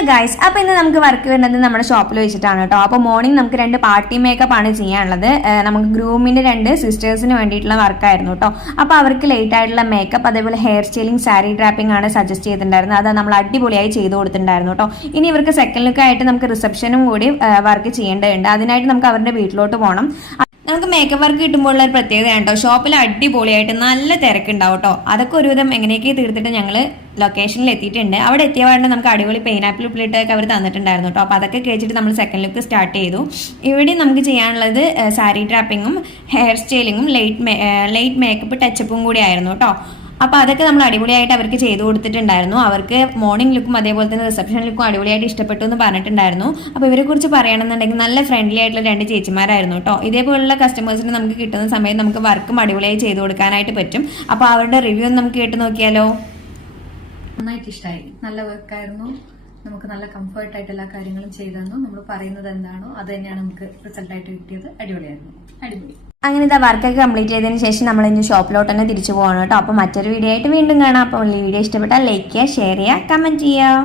Hello guys, അപ്പോൾ ഇന്ന് നമുക്ക് വർക്ക് വരുന്നത് നമ്മുടെ ഷോപ്പിൽ വെച്ചിട്ടാണ് കേട്ടോ. അപ്പോൾ മോർണിംഗ് നമുക്ക് 2 പാർട്ടി മേക്കപ്പ് ആണ് ചെയ്യാനുള്ളത്. നമുക്ക് ഗ്രൂമിന്റെ 2 സിസ്റ്റേഴ്സിന് വേണ്ടിയിട്ടുള്ള വർക്കായിരുന്നു കേട്ടോ. അപ്പോൾ അവർക്ക് ലേറ്റ് ആയിട്ടുള്ള മേക്കപ്പ്, അതേപോലെ ഹെയർ സ്റ്റൈലിംഗ്, സാരി ഡ്രാപ്പിംഗ് ആണ് സജസ്റ്റ് ചെയ്തിട്ടുണ്ടായിരുന്നത്. അത് നമ്മൾ അടിപൊളിയായി ചെയ്തു കൊടുത്തിട്ടുണ്ടായിരുന്നു കേട്ടോ. ഇനി ഇവർക്ക് സെക്കൻഡ് ലുക്ക് ആയിട്ട് നമുക്ക് റിസപ്ഷനും കൂടി വർക്ക് ചെയ്യേണ്ടതുണ്ട്. അതിനായിട്ട് നമുക്ക് അവരുടെ വീട്ടിലോട്ട് പോകണം. നമുക്ക് മേക്കപ്പ് വർക്ക് കിട്ടുമ്പോൾ ഉള്ള ഒരു പ്രത്യേകതയാണ് കേട്ടോ. ഷോപ്പിൽ അടിപൊളിയായിട്ട് നല്ല തിരക്കുണ്ടാവും കേട്ടോ. അതൊക്കെ ഒരുവിധം എങ്ങനെയൊക്കെ തീർത്തിട്ട് ഞങ്ങൾ ലൊക്കേഷനിൽ എത്തിയിട്ടുണ്ട്. അവിടെ എത്തിയ പാടിന് നമുക്ക് അടിപൊളി പൈനാപ്പിൾ പ്ലേറ്റൊക്കെ അവർ തന്നിട്ടുണ്ടായിരുന്നു കേട്ടോ. അപ്പോൾ അതൊക്കെ കഴിച്ചിട്ട് നമ്മൾ സെക്കൻഡ് ലുക്ക് സ്റ്റാർട്ട് ചെയ്തു. ഇവിടെ നമുക്ക് ചെയ്യാനുള്ളത് സാരി ഡ്രാപ്പിങ്ങും ഹെയർ സ്റ്റൈലിങ്ങും ലൈറ്റ് മേക്കപ്പ് ടച്ചപ്പും കൂടി ആയിരുന്നു കേട്ടോ. അപ്പോൾ അതൊക്കെ നമ്മൾ അടിപൊളിയായിട്ട് അവർക്ക് ചെയ്തു കൊടുത്തിട്ടുണ്ടായിരുന്നു. അവർക്ക് മോർണിംഗ് ലുക്കും അതേപോലെ തന്നെ റിസപ്ഷൻ ലുക്കും അടിപൊളിയായിട്ട് ഇഷ്ടപ്പെട്ടു എന്ന് പറഞ്ഞിട്ടുണ്ടായിരുന്നു. അപ്പോൾ ഇവരെ കുറിച്ച് പറയുകയാണെന്നുണ്ടെങ്കിൽ നല്ല ഫ്രണ്ട്ലി ആയിട്ടുള്ള 2 ചേച്ചിമാരായിരുന്നു കേട്ടോ. ഇതേപോലുള്ള കസ്റ്റമേഴ്സിന് നമുക്ക് കിട്ടുന്ന സമയത്ത് നമുക്ക് വർക്കും അടിപൊളിയായി ചെയ്തു കൊടുക്കാനായിട്ട് പറ്റും. അപ്പോൾ അവരുടെ റിവ്യൂ നമുക്ക് കേട്ട് നോക്കിയാലോ. നന്നായിട്ട് ഇഷ്ടമായി. നല്ല വർക്കായിരുന്നു. നമുക്ക് നല്ല കംഫർട്ടായിട്ട് എല്ലാ കാര്യങ്ങളും ചെയ്തു. നമ്മൾ പറയുന്നത് എന്താണോ അത് തന്നെയാണ് നമുക്ക് റിസൾട്ടായിട്ട് കിട്ടിയത്. അടിപൊളിയായിരുന്നു. അടിപൊളി. അങ്ങനെ ഇതാ വർക്കൊക്കെ കംപ്ലീറ്റ് ചെയ്തതിന് ശേഷം നമ്മൾ ഇനി ഷോപ്പിലോട്ട് തന്നെ തിരിച്ചു പോകണം കേട്ടോ. അപ്പോൾ മറ്റൊരു വീഡിയോ ആയിട്ട് വീണ്ടും കാണാം. അപ്പോൾ വീഡിയോ ഇഷ്ടപ്പെട്ടാൽ ലൈക്ക് ചെയ്യുക, ഷെയർ ചെയ്യുക, കമന്റ് ചെയ്യുക.